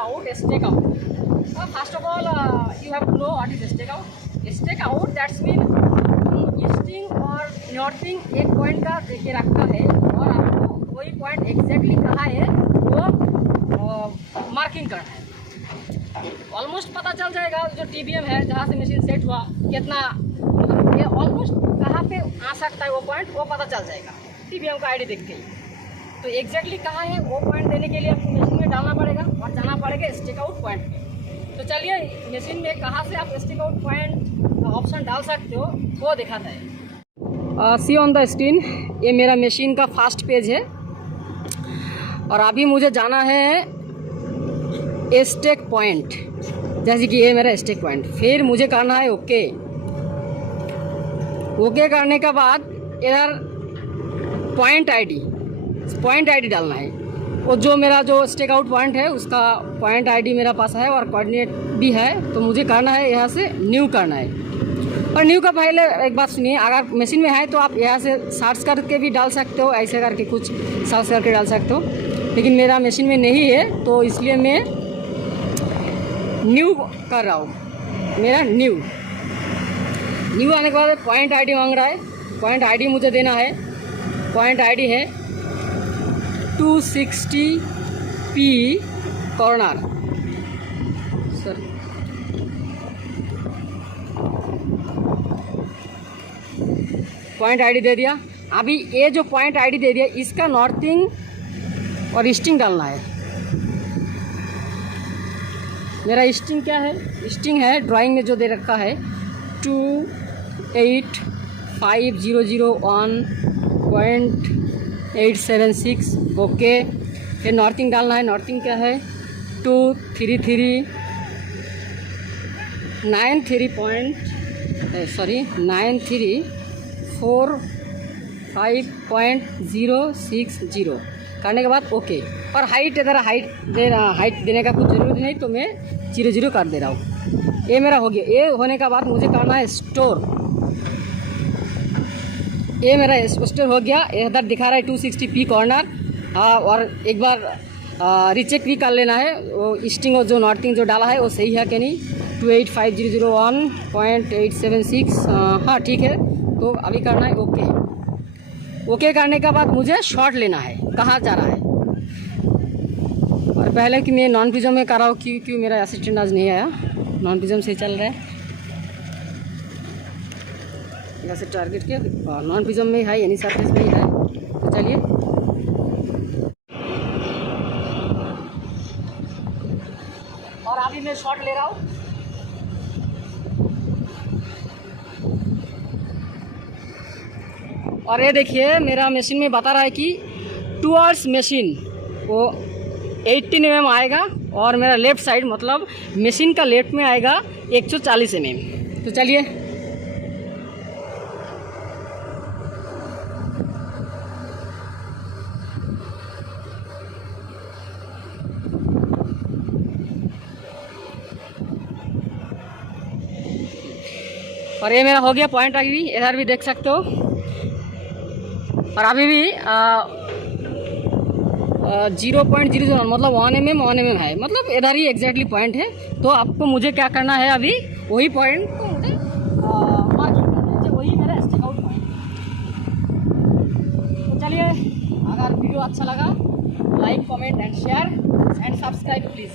about stake out. First of all, you have to know what is stake out. Stake out that's mean easting और northing एक point का देके रखा है और आपको वही पॉइंट एग्जैक्टली कहाँ है वो मार्किंग करना है। ऑलमोस्ट पता चल जाएगा जो TBM है जहाँ से मशीन सेट हुआ कितना, ये ऑलमोस्ट कहाँ पे आ सकता है वो पॉइंट वो पता चल जाएगा TBM का आईडी देख के। तो एग्जैक्टली कहाँ है वो पॉइंट देने के लिए आपको मशीन में डालना पड़ेगा और जाना पड़ेगा स्टिक आउट पॉइंट पे। तो चलिए मशीन में कहाँ से आप स्टिक आउट पॉइंट ऑप्शन डाल सकते हो वो दिखाता है। सी ऑन द स्क्रीन, ये मेरा मशीन का फर्स्ट पेज है और अभी मुझे जाना है स्टेक पॉइंट, जैसे कि ये मेरा स्टेक पॉइंट। फिर मुझे करना है ओके। ओके करने के बाद इधर पॉइंट आईडी डालना है। और जो मेरा जो स्टेक आउट पॉइंट है उसका पॉइंट आईडी मेरा पास है और कोऑर्डिनेट भी है। तो मुझे करना है यहाँ से न्यू करना है। और न्यू का पहले एक बात सुनिए, अगर मशीन में है तो आप यहाँ से सर्च करके भी डाल सकते हो, ऐसे करके कुछ सर्च करके डाल सकते हो। लेकिन मेरा मशीन में नहीं है तो इसलिए मैं न्यू कर रहा हूँ। मेरा न्यू आने के बाद पॉइंट आईडी मांग रहा है। पॉइंट आईडी मुझे देना है। पॉइंट आईडी है 260P corner. Sir point ID दे दिया। अभी ये जो पॉइंट आईडी दे दिया इसका नॉर्थिंग और ईस्टिंग डालना है। मेरा ईस्टिंग क्या है? ईस्टिंग है ड्राइंग में जो दे रखा है 285,001.876। ओके। फिर नॉर्थिंग डालना है। नॉर्थिंग क्या है 934.060 करने के बाद ओके। और हाइट इधर हाइट देने का कुछ ज़रूरत नहीं तो मैं 0 कर दे रहा हूँ। ये मेरा हो गया। ये होने के बाद मुझे करना है स्टोर। ये मेरा स्टोर हो गया। इधर दिखा रहा है 260P कॉर्नर। और एक बार रीचेक भी कर लेना है वो ईस्टिंग और जो नॉर्थिंग जो डाला है वो सही है कि नहीं। 285,001.876 हाँ ठीक है। तो अभी करना है ओके। ओके करने के बाद मुझे शॉट लेना है कहाँ जा रहा है। और पहले कि मैं नॉन प्रिज्म में कर रहा हूँ क्यों मेरा असिस्टेंट आज नहीं आया। नॉन प्रिज्म से चल रहा है यहाँ से टारगेट के नॉन प्रिज्म में है यानी सरफेस में ही है। तो चलिए और अभी मैं शॉट ले रहा हूँ। और ये देखिए मेरा मशीन में बता रहा है कि टूवर्ड्स मशीन वो 18 mm आएगा और मेरा लेफ़्ट साइड मतलब मशीन का लेफ्ट में आएगा 140 mm। तो चलिए और ये मेरा हो गया पॉइंट। आगे भी इधर भी देख सकते हो। और अभी भी 0.00 मतलब 1 mm है, मतलब इधर ही एग्जैक्टली पॉइंट है। तो आपको मुझे क्या करना है अभी वही पॉइंट को मुझे मार्किंग करना है। वही मेरा स्टिक आउट पॉइंट। तो चलिए अगर वीडियो अच्छा लगा like comment and share and subscribe please.